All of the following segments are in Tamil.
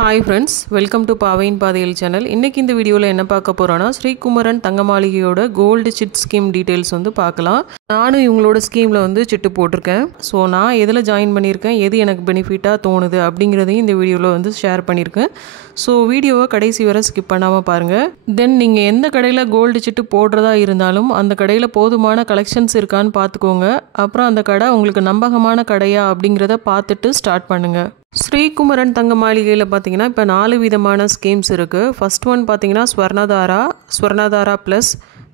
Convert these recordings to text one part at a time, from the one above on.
Hi friends, welcome to Paavain Paadiyal channel. இன்னைக்கு இந்த வீடியோல என்ன பார்க்க போறோம்னா ஸ்ரீகுமரன் தங்கமாளிகையோட கோல்ட் சிட் ஸ்கீம் டீடைல்ஸ் வந்து பார்க்கலாம். நானும் இவங்களோட ஸ்கீம்ல வந்து சிட்டு போட்டுருக்கேன். சோ நான் எதில ஜாயின் பண்ணியிருக்கேன், எது எனக்கு பெனிஃபிட்டா தோணுது அப்படிங்கறதையும் இந்த வீடியோல வந்து ஷேர் பண்ணியிருக்கேன். சோ வீடியோவை கடைசி வரை ஸ்கிப் பண்ணாம பாருங்க. தென் நீங்க எந்த கடையில கோல்ட் சிட்டு போடுறதா இருந்தாலும் அந்த கடையில போதுமான கலெக்ஷன்ஸ் இருக்கான்னு பார்த்துக்கோங்க. அப்புறம் அந்த கடை உங்களுக்கு நம்பகமான கடையா அப்படிங்கறத பார்த்துட்டு ஸ்டார்ட் பண்ணுங்க. ஸ்ரீகுமரன் தங்கமாளிகையில் பார்த்தீங்கன்னா இப்போ 4 விதமான ஸ்கீம்ஸ் இருக்குது. ஃபர்ஸ்ட் ஒன் பார்த்தீங்கன்னா ஸ்வர்ணதாரா ப்ளஸ்,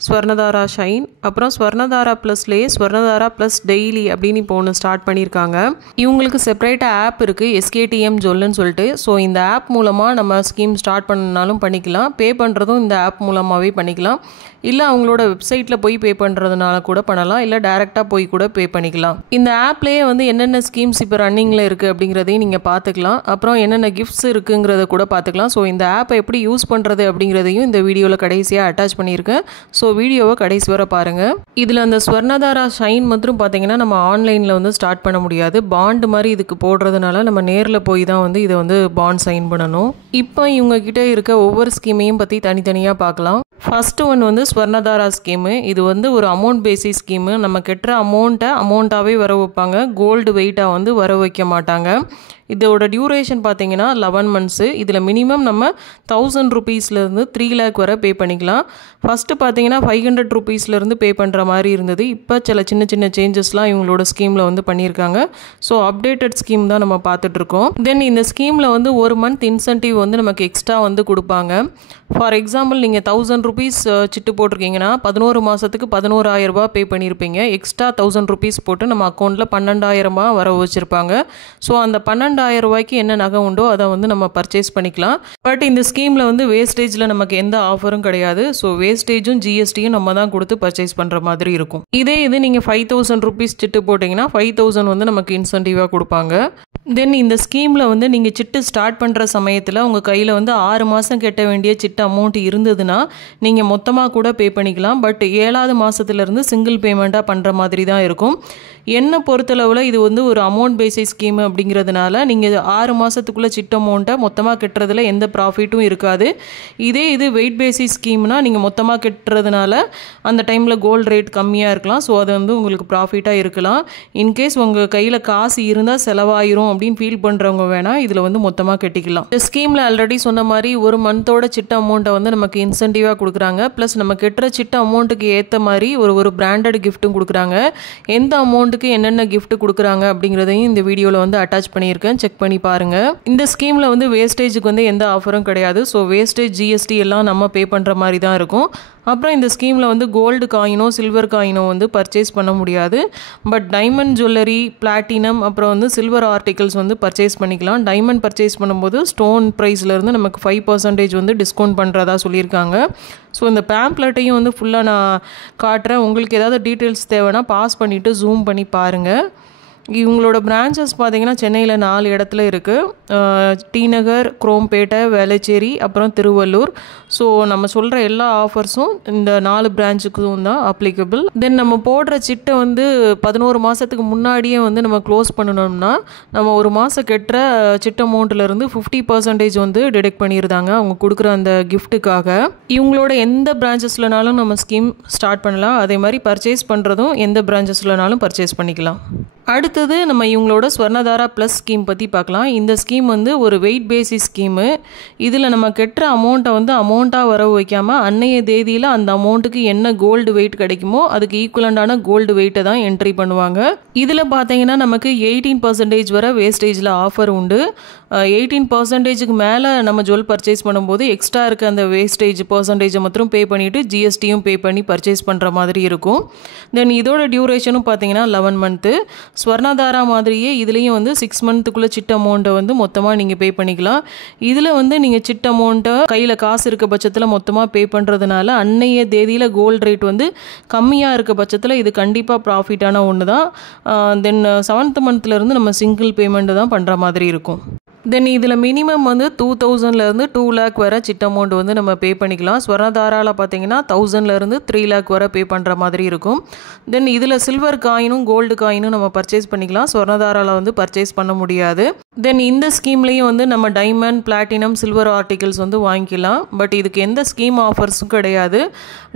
ஸ்வர்ணதாரா ஷைன், அப்புறம் ஸ்வர்ணதாரா ப்ளஸ்லேயே ஸ்வர்ணதாரா ப்ளஸ் டெய்லி அப்படின்னு இப்போ ஒன்று ஸ்டார்ட் பண்ணியிருக்காங்க. இவங்களுக்கு செப்பரேட்டாக ஆப் இருக்குது, SKTM ஜொல்லுன்னு சொல்லிட்டு. ஸோ இந்த ஆப் மூலமாக நம்ம ஸ்கீம் ஸ்டார்ட் பண்ணனாலும் பண்ணிக்கலாம், பே பண்ணுறதும் இந்த ஆப் மூலமாகவே பண்ணிக்கலாம். இல்லை அவங்களோட வெப்சைட்டில் போய் பே பண்ணுறதுனால கூட பண்ணலாம், இல்லை டேரெக்டாக போய் கூட பே பண்ணிக்கலாம். இந்த ஆப்லேயே வந்து என்னென்ன ஸ்கீம்ஸ் இப்போ ரன்னிங்கில் இருக்குது அப்படிங்கிறதையும் நீங்கள் பார்த்துக்கலாம். அப்புறம் என்னென்ன கிஃப்ட்ஸ் இருக்குங்கிறத கூட பார்த்துக்கலாம். ஸோ இந்த ஆப்பை எப்படி யூஸ் பண்ணுறது அப்படிங்கிறதையும் இந்த வீடியோவில் கடைசியாக அட்டாச் பண்ணியிருக்கேன். ஸோ வீடியோவை கடைசி வரை பாருங்கள். இதில் அந்த ஸ்வர்ணதாரா ஷைன் மட்டும் பார்த்தீங்கன்னா நம்ம ஆன்லைனில் வந்து ஸ்டார்ட் பண்ண முடியாது. பாண்ட் மாதிரி இதுக்கு போடுறதுனால நம்ம நேரில் போய் தான் வந்து இதை வந்து பாண்ட் சைன் பண்ணணும். இப்போ இவங்க கிட்ட இருக்க ஒவ்வொரு ஸ்கீமையும் பற்றி தனித்தனியாக பார்க்கலாம். ஃபர்ஸ்ட் ஒன் வந்து ஸ்வர்ணதாரா ஸ்கீமு. இது வந்து ஒரு அமௌண்ட் பேசிஸ் ஸ்கீமு. நம்ம கெட்டுற அமௌண்ட்டாகவே வர வைப்பாங்க, கோல்டு வெயிட்டாக வந்து வர வைக்க மாட்டாங்க. இதோட டியூரேஷன் பார்த்தீங்கன்னா 11 மந்த்ஸு. இதில் மினிமம் நம்ம 1000 ருபீஸ்லேருந்து 3 lakh வரை பே பண்ணிக்கலாம். ஃபஸ்ட்டு பார்த்தீங்கன்னா 500 ருபீஸ்லேருந்து பே பண்ணுற மாதிரி இருந்தது. இப்போ சில சின்ன சின்ன சேஞ்சஸ்லாம் இவங்களோட ஸ்கீமில் வந்து பண்ணியிருக்காங்க. ஸோ அப்டேட்டட் ஸ்கீம் தான் நம்ம பார்த்துட்ருக்கோம். தென் இந்த ஸ்கீமில் வந்து 1 மந்த் இன்சென்டிவ் வந்து நமக்கு எக்ஸ்ட்ரா வந்து கொடுப்பாங்க. ஃபார் எக்ஸாம்பிள் நீங்கள் 1000 ருபீஸ் சிட்டு போட்டிருக்கீங்கன்னா 11 மாதத்துக்கு 11,000 ரூபா பே பண்ணியிருப்பீங்க. எக்ஸ்ட்ரா 1000 ருபீஸ் போட்டு நம்ம அக்கௌண்ட்டில் 12,000 வர வச்சுருப்பாங்க. ஸோ அந்த 12,000 ரூபாய்க்கு என்ன நகை உண்டோ அதை வந்து நம்ம பர்ச்சேஸ் பண்ணிக்கலாம். பட் இந்த ஸ்கீமில் வந்து வேஸ்டேஜில் நமக்கு எந்த ஆஃபரும் கிடையாது. ஸோ வேஸ்டேஜும் ஜிஎஸ்டியும் நம்ம தான் கொடுத்து பர்ச்சேஸ் பண்ணுற மாதிரி இருக்கும். இதே இது நீங்கள் 5,000 ருபீஸ் சிட்டு போட்டிங்கன்னா 5,000 வந்து நமக்கு இன்சென்டிவாக கொடுப்பாங்க. தென் இந்த ஸ்கீமில் வந்து நீங்கள் சிட்டு ஸ்டார்ட் பண்ணுற சமயத்தில் உங்கள் கையில் வந்து 6 மாதம் கட்ட வேண்டிய சிட்டு அமௌண்ட் இருந்ததுன்னா நீங்கள் மொத்தமாக கூட பே பண்ணிக்கலாம். பட் 7வது மாதத்துலேருந்து சிங்கிள் பேமெண்ட்டாக பண்ணுற மாதிரி தான் இருக்கும். என்னை பொறுத்தளவில் இது வந்து ஒரு அமௌண்ட் பேசிஸ் ஸ்கீம் அப்படிங்கிறதுனால நீங்கள் 6 மாதத்துக்குள்ளே சிட்டு அமௌண்ட்டை மொத்தமாக கட்டுறதுல எந்த ப்ராஃபிட்டும் இருக்காது. இதே இது வெயிட் பேசிஸ் ஸ்கீம்னா நீங்கள் மொத்தமாக கட்டுறதுனால அந்த டைமில் கோல்டு ரேட் கம்மியாக இருக்கலாம். ஸோ அது வந்து உங்களுக்கு ப்ராஃபிட்டாக இருக்கலாம். இன்கேஸ் உங்கள் கையில் காசு இருந்தால் செலவாயிரும் அப்படின்னு ஃபீல் பண்ணுறவங்க வேணால் இதில் வந்து மொத்தமாக கட்டிக்கலாம். இந்த ஸ்கீமில் ஆல்ரெடி சொன்ன மாதிரி ஒரு மந்தோட சிட்டு அமௌண்ட்டை வந்து நமக்கு இன்சென்டிவாக கொடுக்குறாங்க. ப்ளஸ் நம்ம கட்டுற சிட்டு அமௌண்ட்டுக்கு ஏற்ற மாதிரி ஒரு பிராண்டட் கிஃப்ட்டும் கொடுக்குறாங்க. எந்த அமௌண்ட்டுக்கு என்னென்ன கிஃப்ட் கொடுக்குறாங்க அப்படிங்கிறதையும் இந்த வீடியோவில் வந்து அட்டாச் பண்ணியிருக்கேன், செக் பண்ணி பாருங்கள். இந்த ஸ்கீமில் வந்து வேஸ்டேஜுக்கு வந்து எந்த ஆஃபரும் கிடையாது. ஸோ வேஸ்டேஜ் ஜிஎஸ்டி எல்லாம் நம்ம பே பண்ணுற மாதிரி தான் இருக்கும். அப்புறம் இந்த ஸ்கீமில் வந்து கோல்டு காயினோ சில்வர் காயினோ வந்து பர்ச்சேஸ் பண்ண முடியாது. பட் டைமண்ட் ஜுவல்லரி, பிளாட்டினம், அப்புறம் வந்து சில்வர் ஆர்டிகல்ஸ் வந்து பர்ச்சேஸ் பண்ணிக்கலாம். டைமண்ட் பர்ச்சேஸ் பண்ணும்போது ஸ்டோன் ப்ரைஸ்லேருந்து நமக்கு 5% வந்து டிஸ்கவுண்ட் பண்ணுறதா சொல்லியிருக்காங்க. ஸோ இந்த பேம்ப்ளெட்டையும் வந்து ஃபுல்லாக நான் காட்டுறேன். உங்களுக்கு ஏதாவது டீட்டெயில்ஸ் தேவைன்னா பாஸ் பண்ணிவிட்டு ஜூம் பண்ணி பாருங்கள். இவங்களோட பிரான்ச்சஸ் பார்த்தீங்கன்னா சென்னையில் 4 இடத்துல இருக்குது. டி நகர், குரோம்பேட்டை, வேளச்சேரி, அப்புறம் திருவள்ளூர். ஸோ நம்ம சொல்கிற எல்லா ஆஃபர்ஸும் இந்த 4 பிரான்ச்சுக்கும் தான் அப்ளிகபிள். தென் நம்ம போடுற சிட்டை வந்து 11 மாதத்துக்கு முன்னாடியே வந்து நம்ம க்ளோஸ் பண்ணணும்னா நம்ம ஒரு மாதம் கட்டுற சிட்டு அமௌண்ட்டிலேருந்து 50% வந்து டிடெக்ட் பண்ணியிருந்தாங்க அவங்க கொடுக்குற அந்த கிஃப்ட்டுக்காக. இவங்களோட எந்த பிரான்ச்சஸ்லனாலும் நம்ம ஸ்கீம் ஸ்டார்ட் பண்ணலாம். அதே மாதிரி பர்ச்சேஸ் பண்ணுறதும் எந்த பிரான்ச்சஸ்லனாலும் பர்ச்சேஸ் பண்ணிக்கலாம். அடுத்தது நம்ம இவங்களோட ஸ்வர்ணதாரா ப்ளஸ் ஸ்கீம் பற்றி பார்க்கலாம். இந்த ஸ்கீம் வந்து ஒரு வெயிட் பேசிஸ் ஸ்கீமு. இதில் நம்ம கட்டுற அமௌண்ட்டை வந்து அமௌண்ட்டாக வரவு வைக்காமல் அன்னைய தேதியில் அந்த அமௌண்ட்டுக்கு என்ன கோல்டு வெயிட் கிடைக்குமோ அதுக்கு ஈக்குவலண்டான கோல்டு வெயிட்டை தான் என்ட்ரி பண்ணுவாங்க. இதில் பார்த்தீங்கன்னா நமக்கு 18% வரை வேஸ்டேஜில் ஆஃபர் உண்டு. 18%க்கு மேலே நம்ம ஜுவல் பர்ச்சேஸ் பண்ணும்போது எக்ஸ்ட்ரா இருக்க அந்த வேஸ்டேஜ் பர்சன்டேஜை மட்டும் பே பண்ணிவிட்டு ஜிஎஸ்டியும் பே பண்ணி பர்ச்சேஸ் பண்ணுற மாதிரி இருக்கும். தென் இதோட டியூரேஷனும் பார்த்தீங்கன்னா 11 மந்த்து. ஸ்வர்ணதாரா மாதிரியே இதுலேயும் வந்து 6 மந்த்துக்குள்ளே சிட் அமௌண்ட்டை வந்து மொத்தமாக நீங்கள் பே பண்ணிக்கலாம். இதில் வந்து நீங்கள் சிட் அமௌண்ட்டை கையில் காசு இருக்க பட்சத்தில் மொத்தமாக பே பண்ணுறதுனால அன்னைய தேதியில் கோல்டு ரேட் வந்து கம்மியாக இருக்க பட்சத்தில் இது கண்டிப்பாக ப்ராஃபிட்டான ஒன்று தான். தென் 7th மந்த்லேருந்து நம்ம சிங்கிள் பேமெண்ட்டு தான் பண்ணுற மாதிரி இருக்கும். தென் இதில் மினிமம் வந்து 2000லேருந்து 2 lakh வரை சிட் அமௌண்ட் வந்து நம்ம பே பண்ணிக்கலாம். ஸ்வர்ணதாராவில் பார்த்தீங்கன்னா 1000லேருந்து 3 lakh வரை பே பண்ணுற மாதிரி இருக்கும். தென் இதில் சில்வர் காயினும் கோல்டு காயினும் நம்ம பர்ச்சேஸ் பண்ணிக்கலாம். ஸ்வர்ணதாராவில் வந்து பர்ச்சேஸ் பண்ண முடியாது. தென் இந்த ஸ்கீம்லேயும் வந்து நம்ம டைமண்ட், பிளாட்டினம், சில்வர் ஆர்டிகல்ஸ் வந்து வாங்கிக்கலாம். பட் இதுக்கு எந்த ஸ்கீம் ஆஃபர்ஸும் கிடையாது.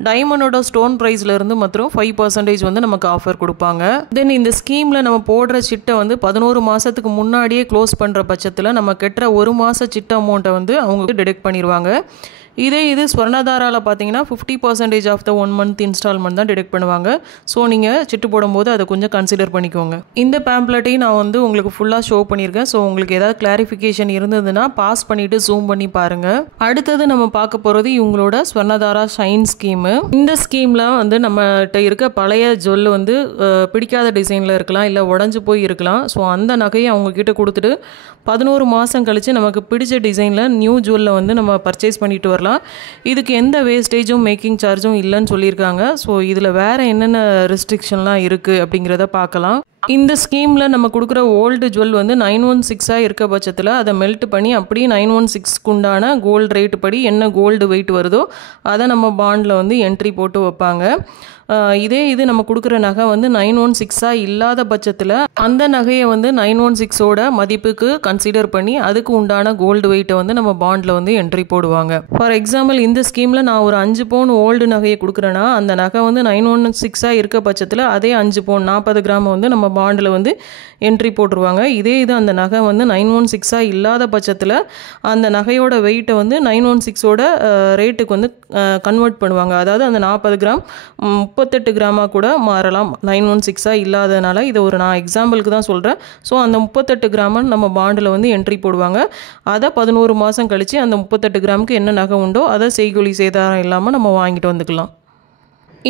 டைமண்டோட ஸ்டோன் ப்ரைஸ்லேருந்து மற்றும் 5% வந்து நமக்கு ஆஃபர் கொடுப்பாங்க. தென் இந்த ஸ்கீமில் நம்ம போடுற சிட்டை வந்து 11 மாதத்துக்கு முன்னாடியே க்ளோஸ் பண்ணுற பட்சத்தில் நம்ம கட்டுற 1 மாத சிட் அமௌண்ட்டை வந்து அவங்க டிடெக்ட் பண்ணிடுவாங்க. இது ஸ்வர்ணதாராவில் பார்த்தீங்கன்னா 50% ஆஃப் த 1 month இன்ஸ்டால்மெண்ட் தான் டிடெக்ட் பண்ணுவாங்க. ஸோ நீங்கள் சிட்டு போடும்போது அதை கொஞ்சம் கன்சிடர் பண்ணிக்கோங்க. இந்த பேம்ப்ளெட்டையும் நான் வந்து உங்களுக்கு ஃபுல்லாக ஷோ பண்ணியிருக்கேன். ஸோ உங்களுக்கு ஏதாவது கிளாரிஃபிகேஷன் இருந்ததுன்னா பாஸ் பண்ணிவிட்டு ஜூம் பண்ணி பாருங்கள். அடுத்தது நம்ம பார்க்க போகிறது இவங்களோட ஸ்வர்ணதாரா ஷைன் ஸ்கீமு. இந்த ஸ்கீமில் வந்து நம்மகிட்ட இருக்க பழைய ஜுவல் வந்து பிடிக்காத டிசைனில் இருக்கலாம், இல்லை உடஞ்சி போய் இருக்கலாம். ஸோ அந்த நகையை அவங்கக்கிட்ட கொடுத்துட்டு 11 மாதம் கழித்து நமக்கு பிடிச்ச டிசைனில் நியூ ஜுவலில் வந்து நம்ம பர்ச்சேஸ் பண்ணிட்டு வரலாம். இதுக்கு எந்த வேஸ்டேஜும் மேக்கிங் சார்ஜும் இல்லைன்னு சொல்லியிருக்காங்க. ஸோ இதில் வேறு என்னென்ன ரெஸ்ட்ரிக்ஷன்லாம் இருக்குது அப்படிங்கிறத பார்க்கலாம். இந்த ஸ்கீமில் நம்ம கொடுக்குற ஓல்டு ஜுவல் வந்து 916 இருக்க பட்சத்தில் அதை மெல்ட் பண்ணி அப்படியே 916க்கு உண்டான கோல்டு ரேட் படி என்ன கோல்டு வெயிட் வருதோ அதை நம்ம பாண்டில் வந்து என்ட்ரி போட்டு வைப்பாங்க. இது நம்ம கொடுக்குற நகை வந்து 916 இல்லாத பட்சத்தில் அந்த நகையை வந்து 916ஓட மதிப்புக்கு கன்சிடர் பண்ணி அதுக்கு உண்டான கோல்டு வெயிட்டை வந்து நம்ம பாண்டில் வந்து என்ட்ரி போடுவாங்க. ஃபார் எக்ஸாம்பிள் இந்த ஸ்கீமில் நான் ஒரு 5 பவுன் ஓல்டு நகையை கொடுக்குறேன்னா அந்த நகை வந்து 916 இருக்க பட்சத்தில் அதே 5 பவுன் 40 கிராம் வந்து நம்ம பாண்டில் வந்து என்ட்ரி போட்டுருவாங்க. இது அந்த நகை வந்து 916 இல்லாத பட்சத்தில் அந்த நகையோட வெயிட்டை வந்து 916ஓட ரேட்டுக்கு வந்து கன்வெர்ட் பண்ணுவாங்க. அதாவது அந்த 40 கிராம் 38 கிராமாக கூட மாறலாம். 916 இல்லாதனால இதை நான் எக்ஸாம்பிளுக்கு தான் சொல்கிறேன். ஸோ அந்த 38 கிராமை நம்ம பாண்டில் வந்து என்ட்ரி போடுவாங்க. அதை 11 மாதம் கழித்து அந்த 38 கிராமுக்கு என்ன நகை உண்டோ அதை செய்கூலி சேதாரம் இல்லாமல் நம்ம வாங்கிட்டு வந்துக்கலாம்.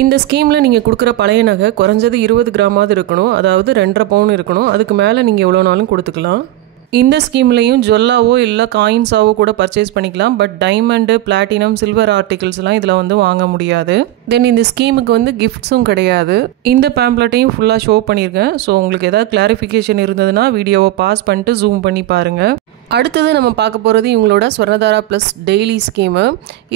இந்த ஸ்கீமில் நீங்கள் கொடுக்குற பழைய நகை குறைஞ்சது 20 கிராமாவது இருக்கணும். அதாவது 2.5 பவுன் இருக்கணும். அதுக்கு மேலே நீங்கள் எவ்வளோ நாளும் கொடுத்துக்கலாம். இந்த ஸ்கீம்லையும் ஜுவல்லாவோ இல்லை காயின்ஸாவோ கூட பர்ச்சேஸ் பண்ணிக்கலாம். பட் டைமண்டு, பிளாட்டினம், சில்வர் ஆர்டிகல்ஸ்லாம் இதில் வந்து வாங்க முடியாது. தென் இந்த ஸ்கீமுக்கு வந்து கிஃப்ட்ஸும் கிடையாது. இந்த பேம்ப்ளெட்டையும் ஃபுல்லாக ஷோ பண்ணியிருக்கேன். ஸோ உங்களுக்கு ஏதாவது கிளாரிஃபிகேஷன் இருந்ததுன்னா வீடியோவை பாஸ் பண்ணிட்டு ஜூம் பண்ணி பாருங்கள். அடுத்தது நம்ம பார்க்க போகிறது இவங்களோட ஸ்வர்ணதாரா ப்ளஸ் டெய்லி ஸ்கீமு.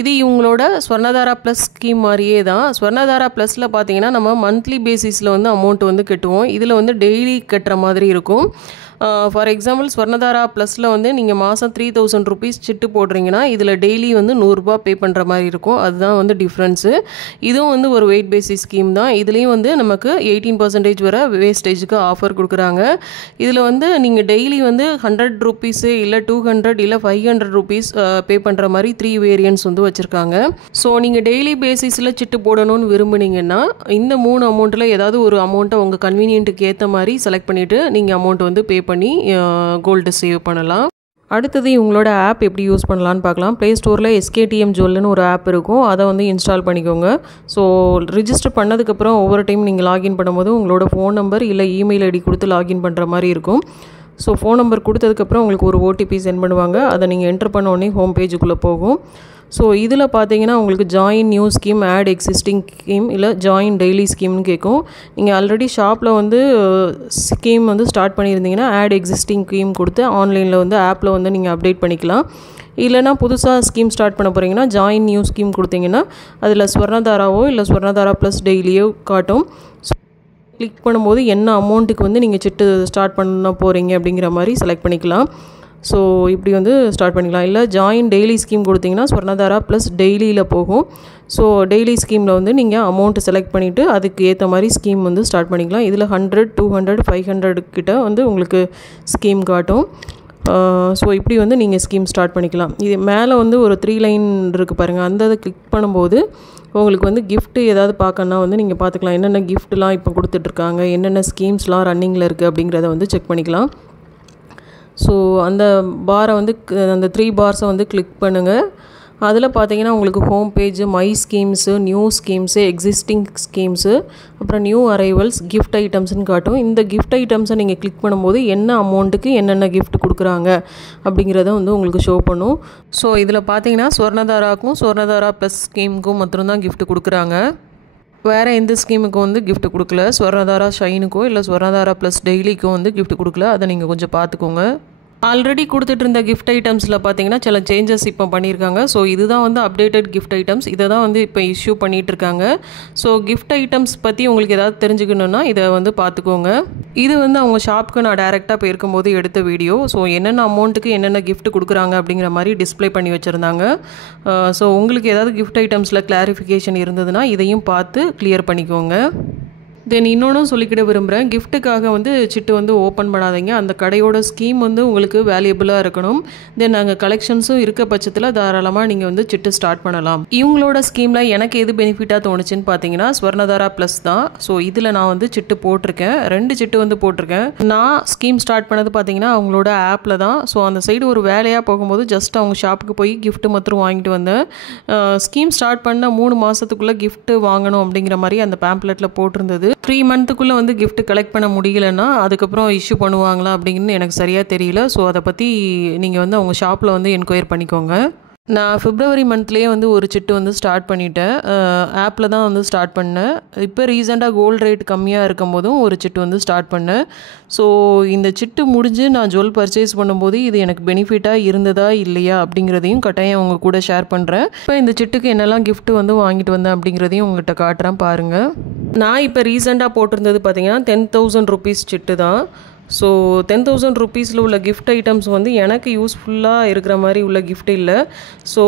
இது இவங்களோட ஸ்வர்ணதாரா ப்ளஸ் ஸ்கீம் மாதிரியே தான். ஸ்வர்ணதாரா ப்ளஸில் பார்த்தீங்கன்னா நம்ம மந்த்லி பேசிஸில் வந்து அமௌண்ட் வந்து கட்டுவோம். இதில் வந்து டெய்லி கட்டுற மாதிரி இருக்கும். ஃபார் எக்ஸாம்பிள் ஸ்வர்ணதாரா ப்ளஸில் வந்து நீங்கள் மாதம் 3000 rupees சிட்டு போடுறீங்கன்னா இதில் டெய்லி வந்து 100 ரூபா பே பண்ணுற மாதிரி இருக்கும். அதுதான் வந்து டிஃப்ரென்ஸு. இதுவும் வந்து ஒரு வெயிட் பேசிஸ் ஸ்கீம் தான். இதுலேயும் வந்து நமக்கு 18% வரை வேஸ்டேஜுக்கு ஆஃபர் கொடுக்குறாங்க. இதில் வந்து நீங்கள் டெய்லி வந்து 100 rupees இல்லை 200 இல்லை 500 rupees பே பண்ணுற மாதிரி 3 வேரியன்ட்ஸ் வந்து வச்சுருக்காங்க. ஸோ நீங்கள் டெய்லி பேசிஸில் சிட்டு போடணும்னு விரும்புனீங்கன்னா இந்த 3 அமௌண்ட்டில் ஏதாவது ஒரு அமௌண்ட்டை உங்கள் கன்வீனியன்ட்டுக்கு ஏற்ற மாதிரி செலக்ட் பண்ணிவிட்டு நீங்கள் அமௌண்ட் வந்து பே பண்ணி கோல்டு சேவ் பண்ணலாம். அடுத்தது இவங்களோட ஆப் எப்படி யூஸ் பண்ணலான்னு பார்க்கலாம். ப்ளே ஸ்டோரில் SKTM ஜுவல்னு ஒரு ஆப் இருக்கும். அதை வந்து இன்ஸ்டால் பண்ணிக்கோங்க. ஸோ ரிஜிஸ்டர் பண்ணதுக்கப்புறம் ஒவ்வொரு டைம் நீங்கள் லாகின் பண்ணும்போது உங்களோட ஃபோன் நம்பர் இல்லை இமெயில் ஐடி கொடுத்து லாகின் பண்ணுற மாதிரி இருக்கும். ஸோ ஃபோன் நம்பர் கொடுத்ததுக்கப்புறம் உங்களுக்கு ஒரு OTP சென்ட் பண்ணுவாங்க. அதை நீங்கள் என்டர் பண்ண உடனே ஹோம் பேஜுக்குள்ளே போகும். ஸோ இதில் பார்த்தீங்கன்னா உங்களுக்கு join new scheme, add existing scheme இல்லை ஜாயின் டெய்லி ஸ்கீம்னு கேட்கும். நீங்கள் ஆல்ரெடி ஷாப்பில் வந்து ஸ்கீம் வந்து ஸ்டார்ட் பண்ணியிருந்தீங்கன்னா ஆட் எக்ஸிஸ்டிங் ஸ்கீம் கொடுத்து ஆன்லைனில் வந்து ஆப்பில் வந்து நீங்கள் அப்டேட் பண்ணிக்கலாம். இல்லைனா புதுசாக ஸ்கீம் ஸ்டார்ட் பண்ண போகிறீங்கன்னா ஜாயின் நியூ ஸ்கீம் கொடுத்தீங்கன்னா அதில் ஸ்வர்ணதாராவோ இல்லை ஸ்வர்ணதாரா ப்ளஸ் டெய்லியோ காட்டும். கிளிக் பண்ணும்போது என்ன அமௌண்ட்டுக்கு வந்து நீங்கள் சிட்டு ஸ்டார்ட் பண்ண போகிறீங்க அப்படிங்கிற மாதிரி செலக்ட் பண்ணிக்கலாம். ஸோ இப்படி வந்து ஸ்டார்ட் பண்ணிக்கலாம். இல்லை ஜாயின் டெய்லி ஸ்கீம் கொடுத்தீங்கன்னா ஸ்வர்ணதாரா ப்ளஸ் டெய்லியில் போகும். ஸோ டெய்லி ஸ்கீமில் வந்து நீங்கள் அமௌண்ட்டு செலக்ட் பண்ணிவிட்டு அதுக்கு ஏற்ற மாதிரி ஸ்கீம் வந்து ஸ்டார்ட் பண்ணிக்கலாம். இதில் 100, 200, 500 கிட்ட வந்து உங்களுக்கு ஸ்கீம் காட்டும். ஸோ இப்படி வந்து நீங்கள் ஸ்கீம் ஸ்டார்ட் பண்ணிக்கலாம். இது மேலே வந்து ஒரு 3 லைன் இருக்குது பாருங்கள். அந்த இதை கிளிக் பண்ணும்போது உங்களுக்கு வந்து கிஃப்ட்டு ஏதாவது பார்க்கணுன்னா வந்து நீங்கள் பார்த்துக்கலாம். என்னென்ன கிஃப்ட்லாம் இப்போ கொடுத்துட்ருக்காங்க, என்னென்ன ஸ்கீம்ஸ்லாம் ரன்னிங்கில் இருக்குது அப்படிங்கிறத வந்து செக் பண்ணிக்கலாம். ஸோ அந்த பாரை வந்து அந்த 3 பார்ஸை வந்து கிளிக் பண்ணுங்கள். அதில் பார்த்தீங்கன்னா உங்களுக்கு home page, my schemes, new schemes, existing schemes, அப்புறம் நியூ அரைவல்ஸ், கிஃப்ட் ஐட்டம்ஸ்னு காட்டும். இந்த கிஃப்ட் ஐட்டம்ஸை நீங்கள் கிளிக் பண்ணும்போது என்ன அமௌண்ட்டுக்கு என்னென்ன கிஃப்ட் கொடுக்குறாங்க அப்படிங்கிறத வந்து உங்களுக்கு ஷோ பண்ணும். ஸோ இதில் பார்த்தீங்கன்னா ஸ்வர்ணதாராக்கும் ஸ்வர்ணதாரா ப்ளஸ் ஸ்கீமுக்கும் மட்டும்தான் கிஃப்ட் கொடுக்குறாங்க. வேறு எந்த ஸ்கீமுக்கும் வந்து கிஃப்ட் கொடுக்கல. ஸ்வர்ணதாரா ஷைனுக்கோ இல்லை ஸ்வர்ணதாரா ப்ளஸ் டெய்லிக்கோ வந்து கிஃப்ட் கொடுக்கல. அதை நீங்கள் கொஞ்சம் பார்த்துக்கோங்க. ஆல்ரெடி கொடுத்துட்டு இருந்த கிஃப்ட் ஐட்டம்ஸில் பார்த்தீங்கன்னா சில சேஞ்சஸ் இப்போ பண்ணியிருக்காங்க. ஸோ இதுதான் வந்து அப்டேட்டட் கிஃப்ட் ஐட்டம்ஸ். இதை தான் வந்து இப்போ இஷ்யூ பண்ணிகிட்டு இருக்காங்க. ஸோ கிஃப்ட் ஐட்டம்ஸ் பற்றி உங்களுக்கு ஏதாவது தெரிஞ்சுக்கணுன்னா இதை வந்து பார்த்துக்கோங்க. இது வந்து அவங்க ஷாப்புக்கு நான் டைரெக்டாக போயிருக்கும்போது எடுத்த வீடியோ. ஸோ என்னென்ன அமௌண்ட்டுக்கு என்னென்ன கிஃப்ட் கொடுக்குறாங்க அப்படிங்கிற மாதிரி டிஸ்பிளே பண்ணி வச்சுருந்தாங்க. ஸோ உங்களுக்கு ஏதாவது கிஃப்ட் ஐட்டம்ஸில் கிளாரிஃபிகேஷன் இருந்ததுன்னா இதையும் பார்த்து கிளியர் பண்ணிக்கோங்க. தென் இன்னொன்றும் சொல்லிக்கிட விரும்புகிறேன், கிஃப்ட்டுக்காக வந்து சிட்டு வந்து ஓப்பன் பண்ணாதீங்க. அந்த கடையோட ஸ்கீம் வந்து உங்களுக்கு வேல்யூபிளாக இருக்கணும். தென் நாங்கள் கலெக்ஷன்ஸும் இருக்க பட்சத்தில் தாராளமாக நீங்கள் வந்து சிட்டு ஸ்டார்ட் பண்ணலாம். இவங்களோட ஸ்கீமில் எனக்கு எது பெனிஃபிட்டாக தோணுச்சுன்னு பார்த்தீங்கன்னா ஸ்வர்ணதாரா ப்ளஸ் தான். ஸோ இதில் நான் வந்து சிட்டு போட்டிருக்கேன், 2 சிட்டு வந்து போட்டிருக்கேன். நான் ஸ்கீம் ஸ்டார்ட் பண்ணது பார்த்தீங்கன்னா அவங்களோட ஆப்பில் தான். ஸோ அந்த சைடு ஒரு வேலையாக போகும்போது ஜஸ்ட் அவங்க ஷாப்புக்கு போய் கிஃப்ட் மாத்திரம் வாங்கிட்டு வந்தேன். ஸ்கீம் ஸ்டார்ட் பண்ண 3 மாதத்துக்குள்ளே கிஃப்ட் வாங்கணும் அப்படிங்கிற மாதிரி அந்த பேம்ப்ளெட்டில் போட்டிருந்தது. 3 மந்த்துக்குள்ளே வந்து கிஃப்ட் கலெக்ட் பண்ண முடியலன்னா அதுக்கப்புறம் இஷ்யூ பண்ணுவாங்களா அப்படின்னு எனக்கு சரியாக தெரியல. ஸோ அதை பற்றி நீங்கள் வந்து அவங்க ஷாப்பில் வந்து என்கொயர் பண்ணிக்கோங்க. நான் பிப்ரவரி மந்த்லேயே வந்து ஒரு சிட்டு வந்து ஸ்டார்ட் பண்ணிட்டேன். ஆப்பில் தான் வந்து ஸ்டார்ட் பண்ணேன். இப்போ ரீசெண்டாக கோல்டு ரேட் கம்மியாக இருக்கும் போதும் ஒரு சிட்டு வந்து ஸ்டார்ட் பண்ணேன். ஸோ இந்த சிட்டு முடிஞ்சு நான் ஜுவல் பர்ச்சேஸ் பண்ணும்போது இது எனக்கு பெனிஃபிட்டாக இருந்ததா இல்லையா அப்படிங்கிறதையும் கட்டாயம் அவங்க கூட ஷேர் பண்ணுறேன். இப்போ இந்த சிட்டுக்கு என்னெல்லாம் கிஃப்ட் வந்து வாங்கிட்டு வந்தேன் அப்படிங்கிறதையும் உங்கள்கிட்ட காட்டுறேன் பாருங்கள். நான் இப்போ ரீசெண்டாக போட்டிருந்தது பார்த்தீங்கன்னா 10,000 ருபீஸ் சிட்டு தான். ஸோ 10,000 ருபீஸில் உள்ள கிஃப்ட் ஐட்டம்ஸ் வந்து எனக்கு யூஸ்ஃபுல்லாக இருக்கிற மாதிரி உள்ள கிஃப்ட் இல்லை. ஸோ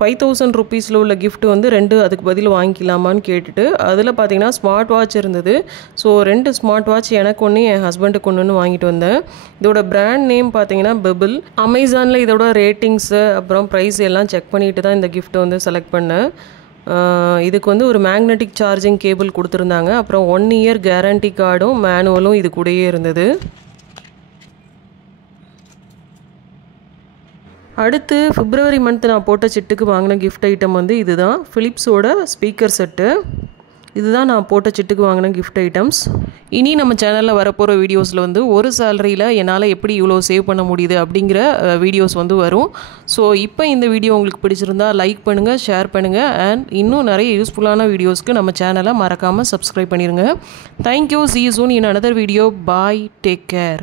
5,000 ருபீஸில் உள்ள கிஃப்ட் வந்து 2 அதுக்கு பதில் வாங்கிக்கலாமான்னு கேட்டுட்டு அதில் பார்த்தீங்கன்னா ஸ்மார்ட் வாட்ச் இருந்தது. ஸோ 2 ஸ்மார்ட் வாட்ச் எனக்கு ஒன்று என் ஹஸ்பண்டுக்கு ஒன்றுன்னு வாங்கிட்டு வந்தேன். இதோட பிராண்ட் நேம் பார்த்தீங்கன்னா பெபிள். அமேசானில் இதோட ரேட்டிங்ஸு அப்புறம் ப்ரைஸ் எல்லாம் செக் பண்ணிட்டு தான் இந்த கிஃப்ட்டை வந்து செலக்ட் பண்ணேன். இதுக்கு வந்து ஒரு மேக்னெட்டிக் சார்ஜிங் கேபிள் கொடுத்துருந்தாங்க. அப்புறம் 1 இயர் கேரண்டி கார்டும் மேனுவலும் இது கூடயே இருந்தது. அடுத்து பிப்ரவரி மந்த் நான் போட்ட சிட்டுக்கு வாங்கின கிஃப்ட் ஐட்டம் வந்து இதுதான், ஃபிலிப்ஸோட ஸ்பீக்கர் செட்டு. இதுதான் நான் போட்ட சிட்டுக்கு வாங்கின கிஃப்ட் ஐட்டம்ஸ். இனி நம்ம சேனலில் வரப்போகிற வீடியோஸில் வந்து ஒரு சேலரியில் என்னால் எப்படி இவ்வளோ சேவ் பண்ண முடியுது அப்படிங்கிற வீடியோஸ் வந்து வரும். ஸோ இப்போ இந்த வீடியோ உங்களுக்கு பிடிச்சிருந்தா லைக் பண்ணுங்கள், ஷேர் பண்ணுங்கள். அண்ட் இன்னும் நிறைய யூஸ்ஃபுல்லான வீடியோஸ்க்கு நம்ம சேனலை மறக்காமல் சப்ஸ்கிரைப் பண்ணிடுங்க. Thank you. See you soon in another video. Bye. Take care.